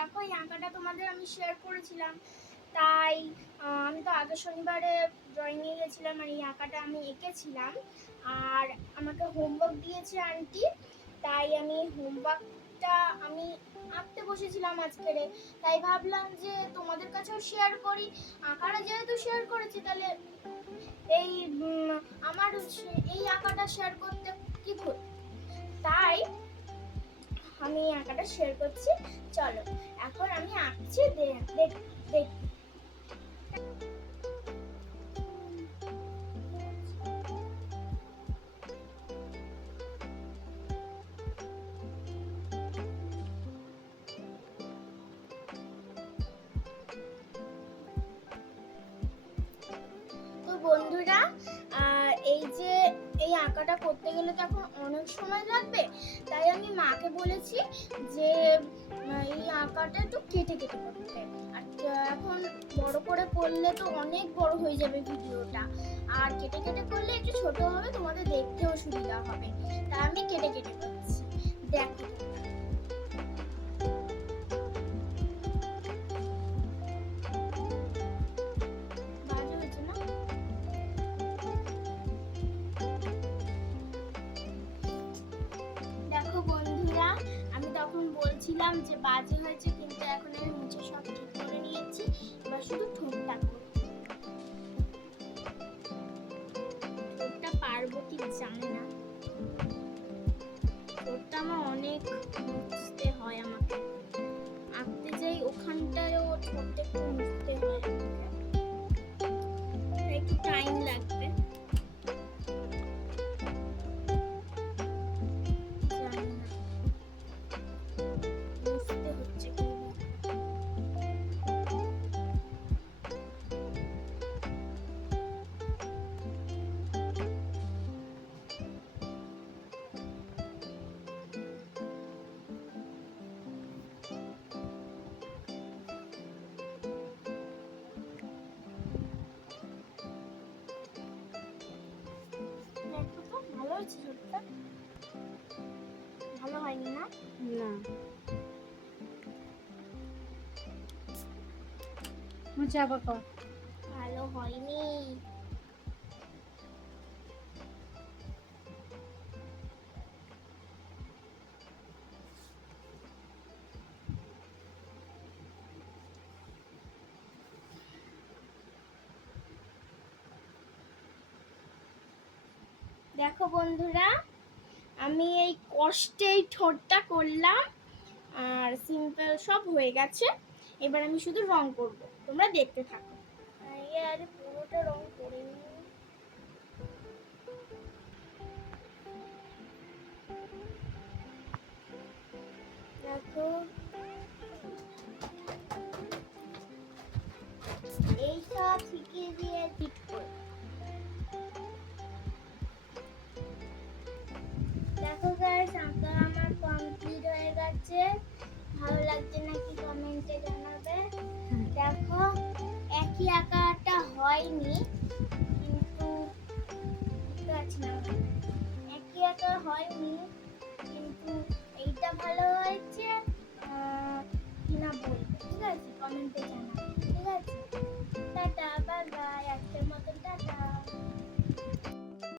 দেখো এই আঁকাটা তোমাদের আমি শেয়ার করেছিলাম, তাই আমি তো আগের শনিবারে ড্রয়িংয়ে গেছিলাম আর এই আঁকাটা আমি এঁকেছিলাম। আর আমাকে হোমওয়ার্ক দিয়েছে আন্টি, তাই আমি হোমওয়ার্কটা আমি আঁকতে বসেছিলাম আজকেরে। তাই ভাবলাম যে তোমাদের কাছেও শেয়ার করি। আঁকাটা যেহেতু শেয়ার করেছি, তাহলে এই আমার এই আঁকাটা শেয়ার করতে কি ক্ষতি, তাই আমি আঁকাটা শেয়ার করছি। চলো এখন আমি আঁকছি, দেখ। তো বন্ধুরা, এই যে এই আঁকাটা করতে গেলে তো এখন অনেক সময় লাগবে, তাই আমি মাকে বলেছি যে এই আঁকাটা একটু কেটে কেটে করতে। আর এখন বড় করে করলে তো অনেক বড় হয়ে যাবে ভিডিওটা, আর কেটে কেটে করলে একটু ছোট হবে, তোমাদের দেখতেও সুবিধা হবে। তাই আমি কেটে কেটে করছি, দেখো। বাজে হয়েছে না? দেখো বন্ধুরা, আমি তখন বলছিলাম যে বাজে হয়েছে, কিন্তু এখন আমি মুছে সব ঠিক করে নিয়েছি। এবার শুধু ঠোঁটটা করব। ঠোঁটটা পারবো কি জানি না, ঠোঁটটা আমার অনেক মুছতে হয়, আমাকে আঁকতে যাই ওখানটায়ও ঠোঁটটা একটু মুছতে হয়, তাই একটু টাইম লাগবে। জানি না, মুছতে হচ্ছে কিভাবে। দেখো তো ভালো হয়েছে ঠোঁটটা? ভালো হয়নি না? না, মুছে আবার কর। ভালো হয়নি। দেখো বন্ধুরা, আমি এই কষ্টেই ঠোঁটটা করলাম, আর সিম্পল সব হয়ে গেছে। এবার আমি শুধু রং করব, তোমরা দেখতে থাকো। আর পুরোটা রং করে নিই। দেখো এইসব শিখিয়ে দিয়ে ঠিক করে। দেখো গাইস, আঁকা আমার কমপ্লিট হয়ে গেছে। ভালো লাগছে নাকি কমেন্টে জানাবে। দেখো একই আঁকাটা হয়নি, কিন্তু বুঝতে পারছি না, একই আঁকা হয়নি, কিন্তু এইটা ভালো হয়েছে কিনা বলবে, ঠিক আছে? কমেন্টে জানাবে, ঠিক আছে? টাটা, বাই বাই, আজকের মতন টাটা।